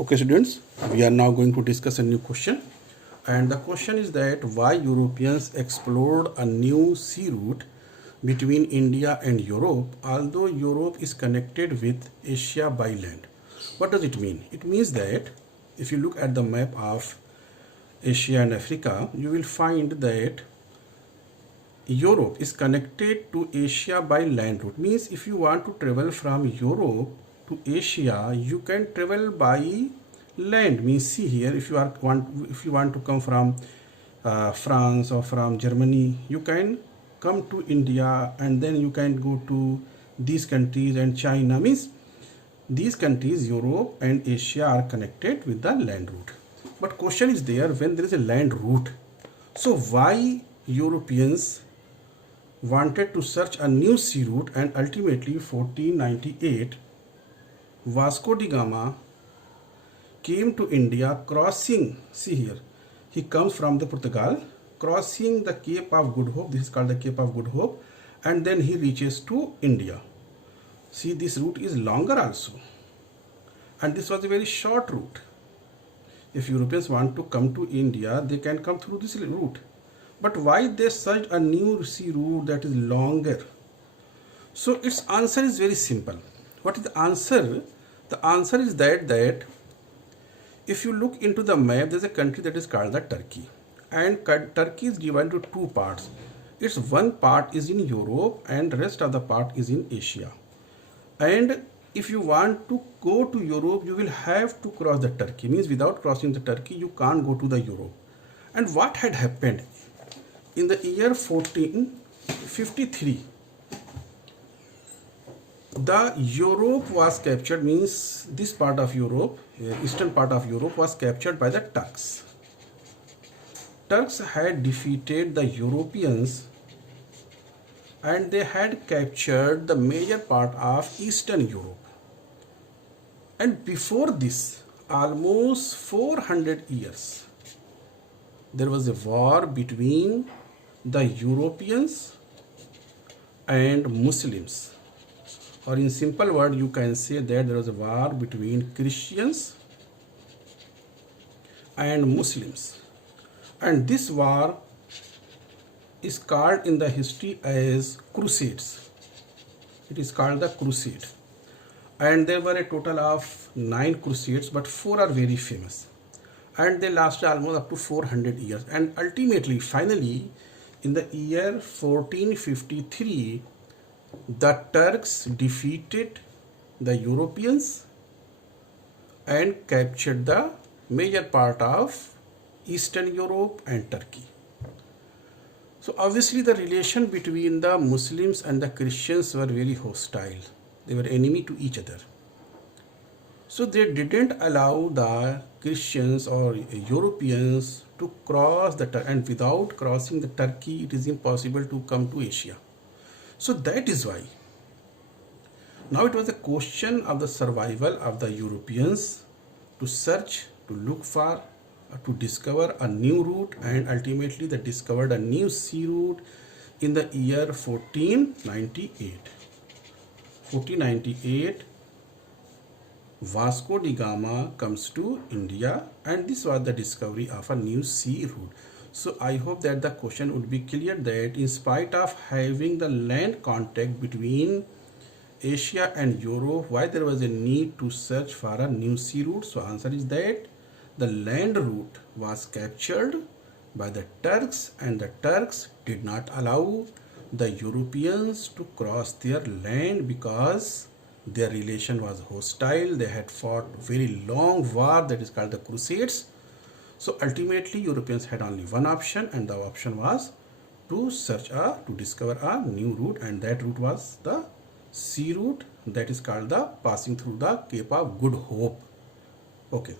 Okay, students, we are now going to discuss a new question. And the question is that why Europeans explored a new sea route between India and Europe, although Europe is connected with Asia by land. What does it mean? It means that if you look at the map of Asia and Africa, you will find that Europe is connected to Asia by land route. Means if you want to travel from Europe to Asia, you can travel by land. Means see here, if you want to come from France or from Germany, you can come to India and then you can go to these countries and China. Means these countries, Europe and Asia, are connected with the land route. But question is there, when there is a land route, so why Europeans wanted to search a new sea route, and ultimately 1498 Vasco da Gama came to India crossing, see here, he comes from the Portugal, crossing the Cape of Good Hope, this is called the Cape of Good Hope, and then he reaches to India. See, this route is longer also, and this was a very short route. If Europeans want to come to India, they can come through this route. But why they searched a new sea route that is longer? So its answer is very simple. What is the answer? The answer is that if you look into the map, there is a country that is called the Turkey, and Turkey is divided into two parts. Its one part is in Europe and rest of the part is in Asia. And if you want to go to Europe, you will have to cross the Turkey. Means without crossing the Turkey, you can't go to the Europe. And what had happened? In the year 1453, the Europe was captured, means this part of Europe, eastern part of Europe was captured by the Turks. Turks had defeated the Europeans and they had captured the major part of Eastern Europe. And before this, almost 400 years, there was a war between the Europeans and Muslims, or in simple word you can say that there was a war between Christians and Muslims, and this war is called in the history as Crusades. It is called the Crusade, and there were a total of 9 crusades, but 4 are very famous, and they lasted almost up to 400 years. And ultimately, finally, in the year 1453, the Turks defeated the Europeans and captured the major part of Eastern Europe and Turkey. So obviously the relation between the Muslims and the Christians were very hostile. They were enemy to each other. So they didn't allow the Christians or Europeans to cross the Turkey, and without crossing the Turkey, it is impossible to come to Asia. So that is why now it was a question of the survival of the Europeans to search, to look for, to discover a new route, and ultimately they discovered a new sea route in the year 1498. 1498, Vasco da Gama comes to India, and this was the discovery of a new sea route. So I hope that the question would be clear, that in spite of having the land contact between Asia and Europe, why there was a need to search for a new sea route. So answer is that the land route was captured by the Turks, and the Turks did not allow the Europeans to cross their land because their relation was hostile. They had fought very long war that is called the Crusades. So ultimately Europeans had only one option, and the option was to to discover a new route, and that route was the sea route that is called the passing through the Cape of Good Hope. Okay.